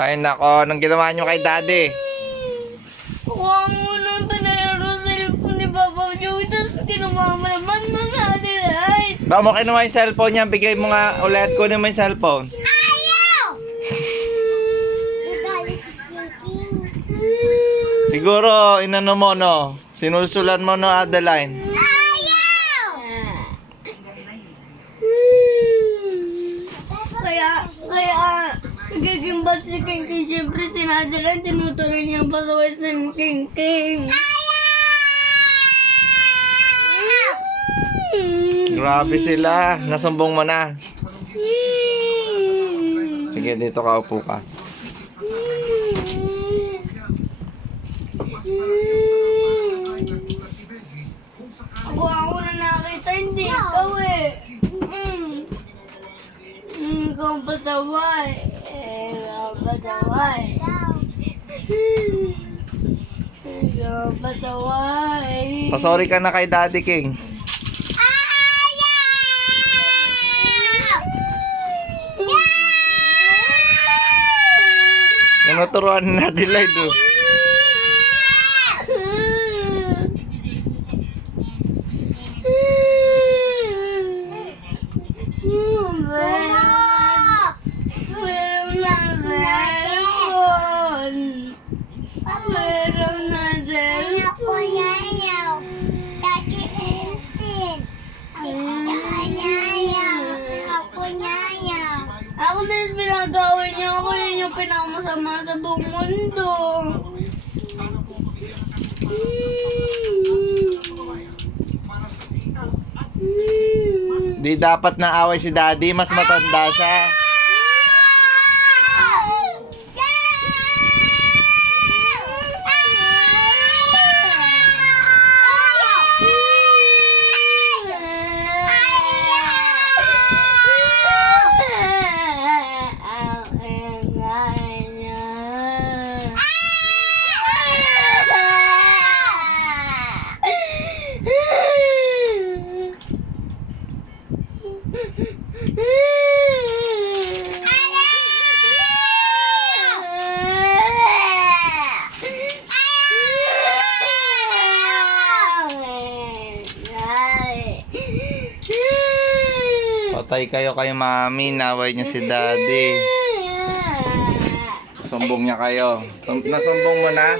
Ay nako, anong ginawa nyo kay daddy? Kuha mo ng pinalaro sa cellphone ni Papa Joey, tapos kinuha mo naman na natin ay. Baka mo kinuha yung cellphone niya, bigay mo nga ulit, kunin mo yung cellphone. Ayaw! Siguro, inano mo no, sinulsulan mo no, Adeline. Ayaw! Kaya, nagiging bad si King King. Siyempre, sinadalan, tinutuloy niya ang pasaway sa King King. Grabe sila, nasumbong mo na. Sige, dito ka, upo ka. Ako na nakita, hindi ikaw eh. Ikaw ang pasaway. Ikaw ang pasaway. Ikaw ang pasaway. Pasori ka na kay Daddy King. Naturuan na Adelaide do. Ako din pinagawin niya ako, yun yung pinakamasama sa buong mundo. Di dapat na away si Daddy, mas matanda siya. Patay kayo kay Mami, naway niya si Daddy. Sumbong niya kayo. Nasumbong mo na?